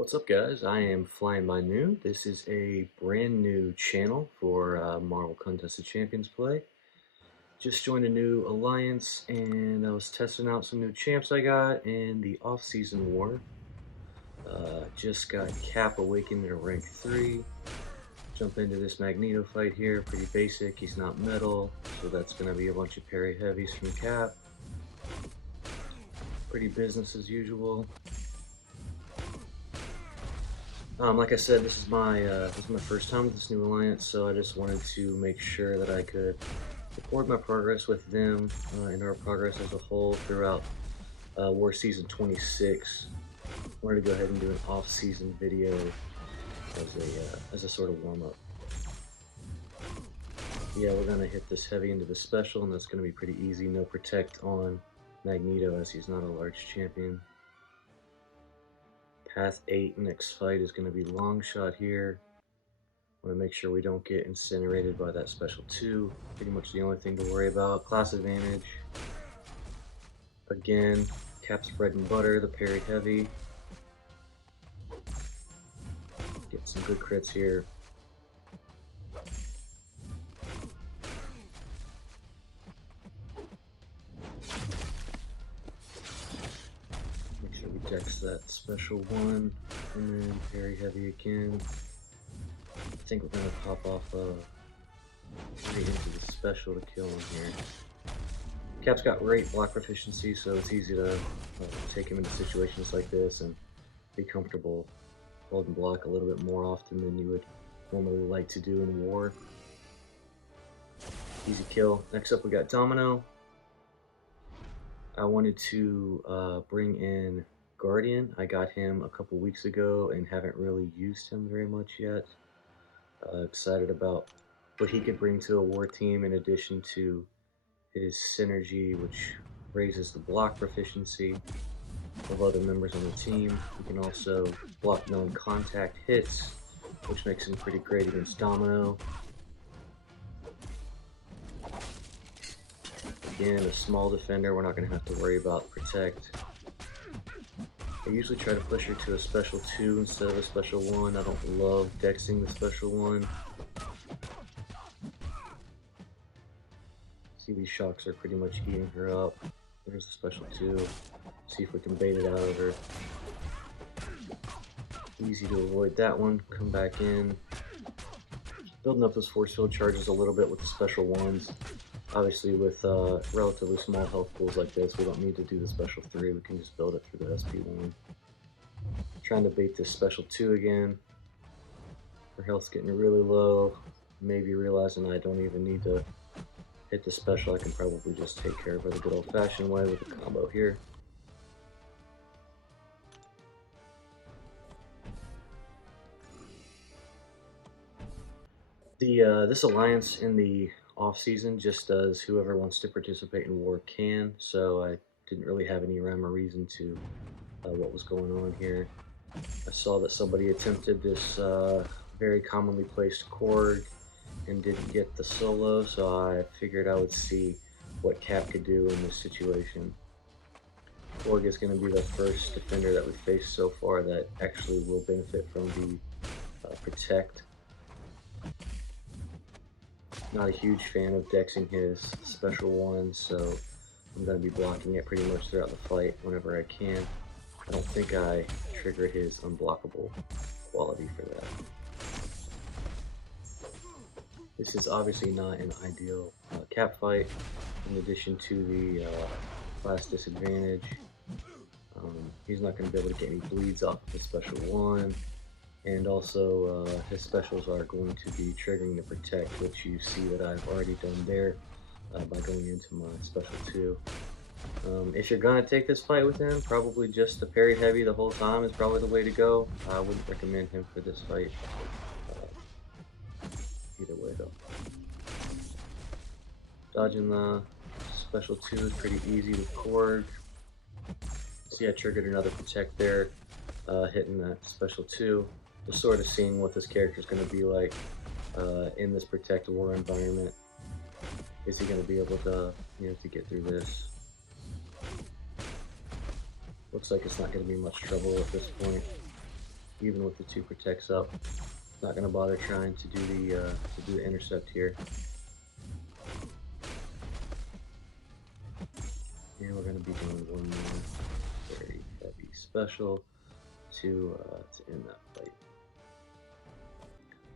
What's up, guys? I am Flying by New. This is a brand new channel for Marvel Contest of Champions play. Just joined a new alliance and I was testing out some new champs I got in the off-season war. Just got Cap awakened to rank 3. Jump into this Magneto fight here, pretty basic. He's not metal, so that's going to be a bunch of parry heavies from Cap. Pretty business as usual. Like I said, this is my first time with this new alliance, so I just wanted to make sure that I could record my progress with them and our progress as a whole throughout War Season 26. Wanted to go ahead and do an off-season video as a sort of warm-up. Yeah, we're gonna hit this heavy into the special, and that's gonna be pretty easy. No protect on Magneto as he's not a large champion. Path 8 next fight is going to be long shot here. Want to make sure we don't get incinerated by that special 2. Pretty much the only thing to worry about. Class advantage. Again, Cap's bread and butter, the parry heavy. Get some good crits here. Dex that special 1, and then parry heavy again. I think we're going to pop off right into the special to kill him here. Cap's got great block proficiency, so it's easy to take him into situations like this and be comfortable holding block a little bit more often than you would normally like to do in war. Easy kill. Next up we got Domino. I wanted to bring in Guardian. I got him a couple weeks ago and haven't really used him very much yet. Excited about what he could bring to a war team in addition to his synergy, which raises the block proficiency of other members on the team. He can also block non-contact hits, which makes him pretty great against Domino. Again, a small defender, we're not going to have to worry about protect. I usually try to push her to a special 2 instead of a special 1. I don't love dexing the special 1. See, these shocks are pretty much eating her up. There's the special 2. See if we can bait it out of her. Easy to avoid that one. Come back in. Building up those force field charges a little bit with the special 1s. Obviously, with relatively small health pools like this, we don't need to do the special 3. We can just build it through the SP1. Trying to bait this special 2 again. Her health's getting really low. Maybe realizing I don't even need to hit the special. I can probably just take care of her the good old-fashioned way with a combo here. This alliance in the off-season just does whoever wants to participate in war can, so I didn't really have any rhyme or reason to what was going on here. I saw that somebody attempted this very commonly placed Korg and didn't get the solo, so I figured I would see what Cap could do in this situation. Korg is going to be the first defender that we've faced so far that actually will benefit from the protect. Not a huge fan of dexing his special 1, so I'm going to be blocking it pretty much throughout the fight whenever I can. I don't think I trigger his unblockable quality for that. This is obviously not an ideal Cap fight, in addition to the class disadvantage. He's not going to be able to get any bleeds off of his special 1. And also, his specials are going to be triggering the protect, which you see that I've already done there by going into my special 2. If you're going to take this fight with him, probably just the parry heavy the whole time is probably the way to go. I wouldn't recommend him for this fight. Either way, though. Dodging the special 2 is pretty easy with Korg. See, I triggered another protect there, hitting that special 2. Just sort of seeing what this character is going to be like in this protect war environment. Is he going to be able to, to get through this? Looks like it's not going to be much trouble at this point. even with the 2 protects up. Not gonna bother trying to do the intercept here. And we're gonna be doing one more very heavy special to end that fight.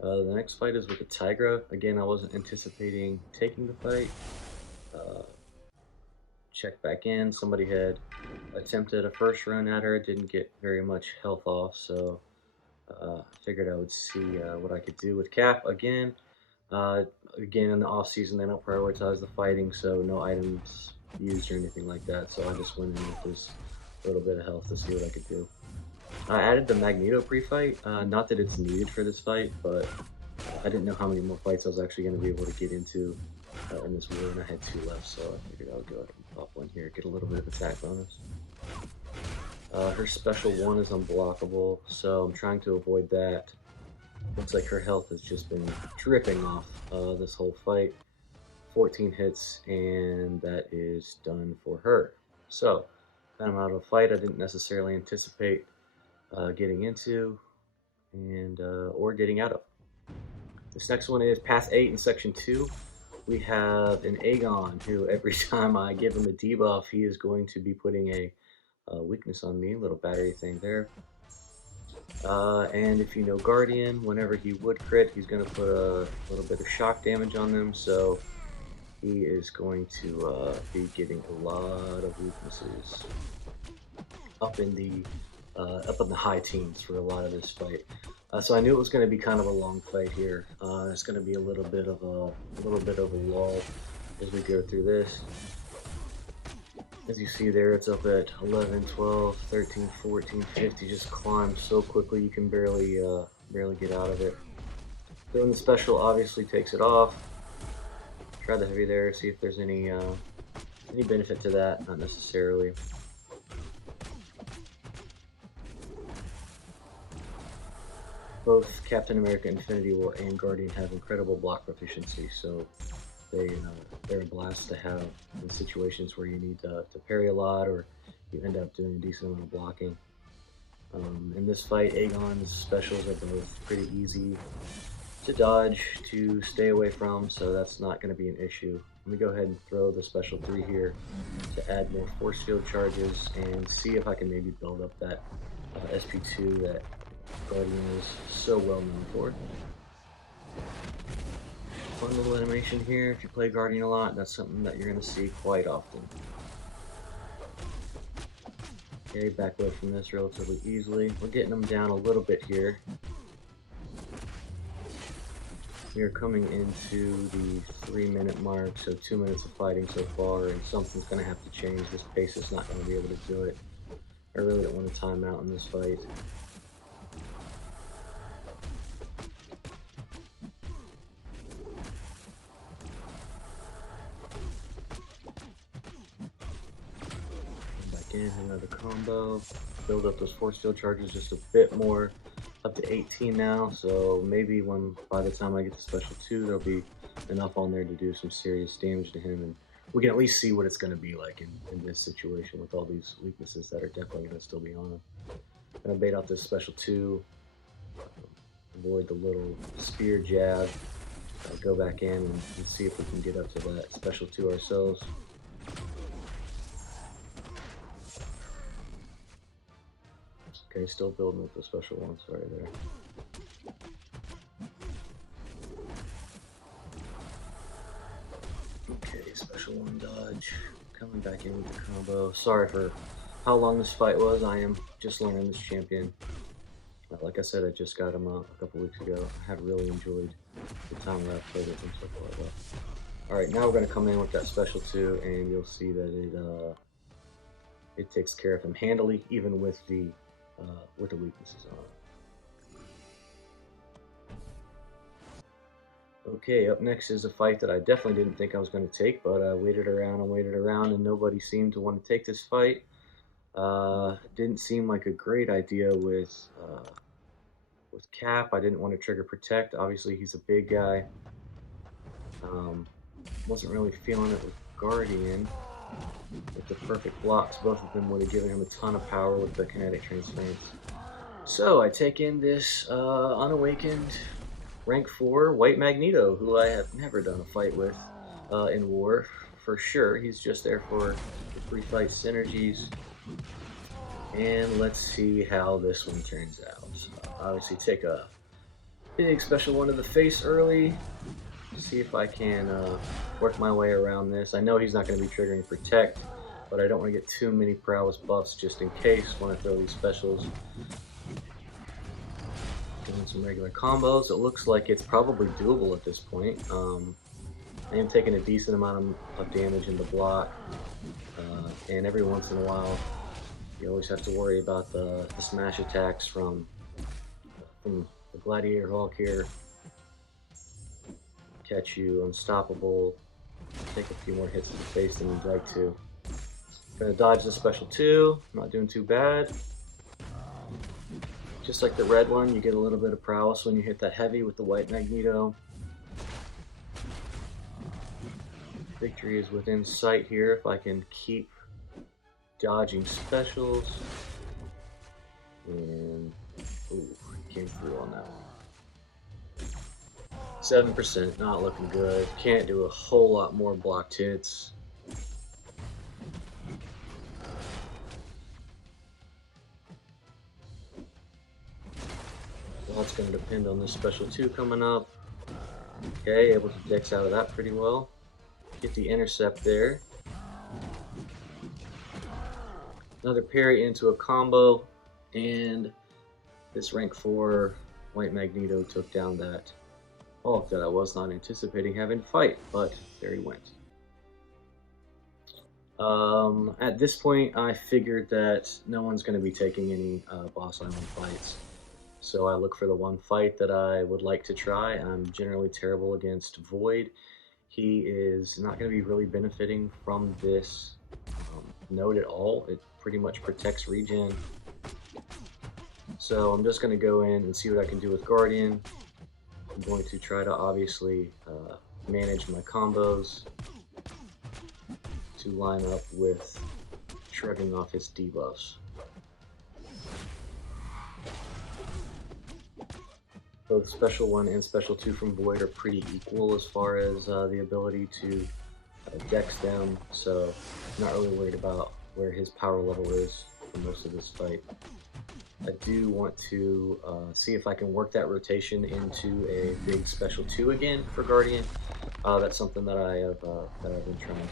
The next fight is with the Tigra. Again, I wasn't anticipating taking the fight. Check back in. Somebody had attempted a first run at her, didn't get very much health off, so I figured I would see what I could do with Cap again. Again, in the off season, they don't prioritize the fighting, so no items used or anything like that. So I just went in with this little bit of health to see what I could do. I added the Magneto pre-fight. Not that it's needed for this fight, but I didn't know how many more fights I was actually going to be able to get into in this war, and I had 2 left, so I figured I would go ahead and pop one here, get a little bit of attack bonus. Her special 1 is unblockable, so I'm trying to avoid that. Looks like her health has just been dripping off this whole fight. 14 hits, and that is done for her. So, I'm out of a fight I didn't necessarily anticipate getting into and or getting out of. This next one is Path 8 in Section 2. We have an Aegon who every time I give him a debuff, he is going to be putting a weakness on me, little battery thing there. And if you know Guardian, whenever he would crit, he's going to put a little bit of shock damage on them, so he is going to be getting a lot of weaknesses up in the high teens for a lot of this fight. So I knew it was going to be kind of a long fight here. It's going to be a little bit of a lull as we go through this. As you see there, it's up at 11, 12, 13, 14, 50. Just climbs so quickly you can barely get out of it. Doing the special obviously takes it off. Try the heavy there, see if there's any benefit to that. Not necessarily. Both Captain America Infinity War and Guardian have incredible block proficiency, so they're a blast to have in situations where you need to parry a lot or you end up doing a decent amount of blocking. In this fight, Aegon's specials are both pretty easy to dodge, to stay away from, so that's not going to be an issue. Let me go ahead and throw the special 3 here to add more force field charges and see if I can maybe build up that SP2 that Guardian is so well known for. Fun little animation here. If you play Guardian a lot, that's something that you're going to see quite often. Okay, back away from this relatively easily. We're getting them down a little bit here. We are coming into the 3-minute mark, so 2 minutes of fighting so far, and something's going to have to change. This pace is not going to be able to do it. I really don't want to time out in this fight. Another combo, build up those force field charges just a bit more, up to 18 now, so maybe by the time I get to special 2, there'll be enough on there to do some serious damage to him, and we can at least see what it's going to be like in this situation with all these weaknesses that are definitely going to still be on him. I'm going to bait out this special 2, avoid the little spear jab, go back in and see if we can get up to that special 2 ourselves. Okay, still building with the special 1, sorry there. Okay, special 1 dodge. Coming back in with the combo. Sorry for how long this fight was. I am just learning this champion. Like I said, I just got him a couple weeks ago. I have really enjoyed the time that I've played with him so far. Alright, now we're going to come in with that special 2, and you'll see that it takes care of him handily, even with the weaknesses on. Okay, up next is a fight that I definitely didn't think I was going to take, but I waited around and nobody seemed to want to take this fight. Didn't seem like a great idea with Cap. I didn't want to trigger Protect. Obviously, he's a big guy. Wasn't really feeling it with Guardian. With the perfect blocks, both of them would have given him a ton of power with the kinetic transference. So I take in this unawakened rank 4 white Magneto, who I have never done a fight with in war, for sure. He's just there for the free fight synergies. And let's see how this one turns out. Obviously, take a big special one to the face early. See if I can work my way around this. I know he's not going to be triggering Protect, but I don't want to get too many prowess buffs just in case when I throw these specials. Doing some regular combos. It looks like it's probably doable at this point. I am taking a decent amount of damage in the block, and every once in a while, you always have to worry about the smash attacks from the Gladiator Hawk here. Catch you unstoppable. Take a few more hits to the face than you'd like to. Gonna dodge the special 2. Not doing too bad. Just like the red one, you get a little bit of prowess when you hit that heavy with the white Magneto. Victory is within sight here if I can keep dodging specials. And, ooh, came through on that one. 7%, not looking good. Can't do a whole lot more blocked hits. Well, it's going to depend on this special 2 coming up. Okay, able to dex out of that pretty well. Get the intercept there. Another parry into a combo, and this rank 4 white Magneto took down that Hulk that I was not anticipating having to fight, but there he went. At this point, I figured that no one's going to be taking any boss island fights. So I look for the one fight that I would like to try. I'm generally terrible against Void. He is not going to be really benefiting from this node at all. It pretty much protects regen. So I'm just going to go in and see what I can do with Guardian. I'm going to try to obviously manage my combos to line up with shrugging off his debuffs. Both Special 1 and Special 2 from Void are pretty equal as far as the ability to dex them, so I'm not really worried about where his power level is for most of this fight. I do want to see if I can work that rotation into a big Special 2 again for Guardian. That's something that I've been trying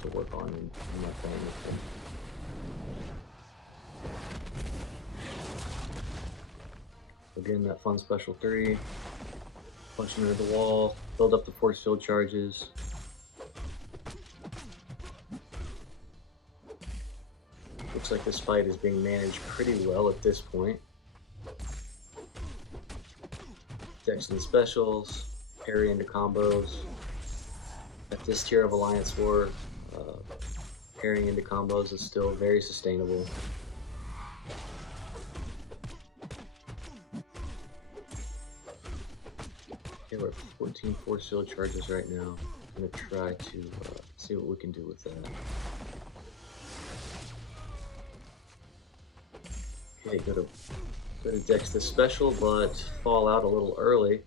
to work on in my playing with him. Again, that fun special 3. Punch him into the wall, build up the force field charges. Looks like this fight is being managed pretty well at this point. Dex and specials, parry into combos. At this tier of Alliance War, parrying into combos is still very sustainable. Okay, we're at 14 force field charges right now. I'm going to try to see what we can do with that. Okay, go to dex this special, but fall out a little early.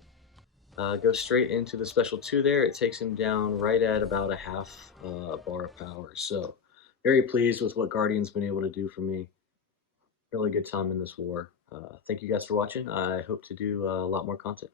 Go straight into the special 2 there. It takes him down right at about a half bar of power. So, very pleased with what Guardian's been able to do for me. Really good time in this war. Thank you guys for watching. I hope to do a lot more content.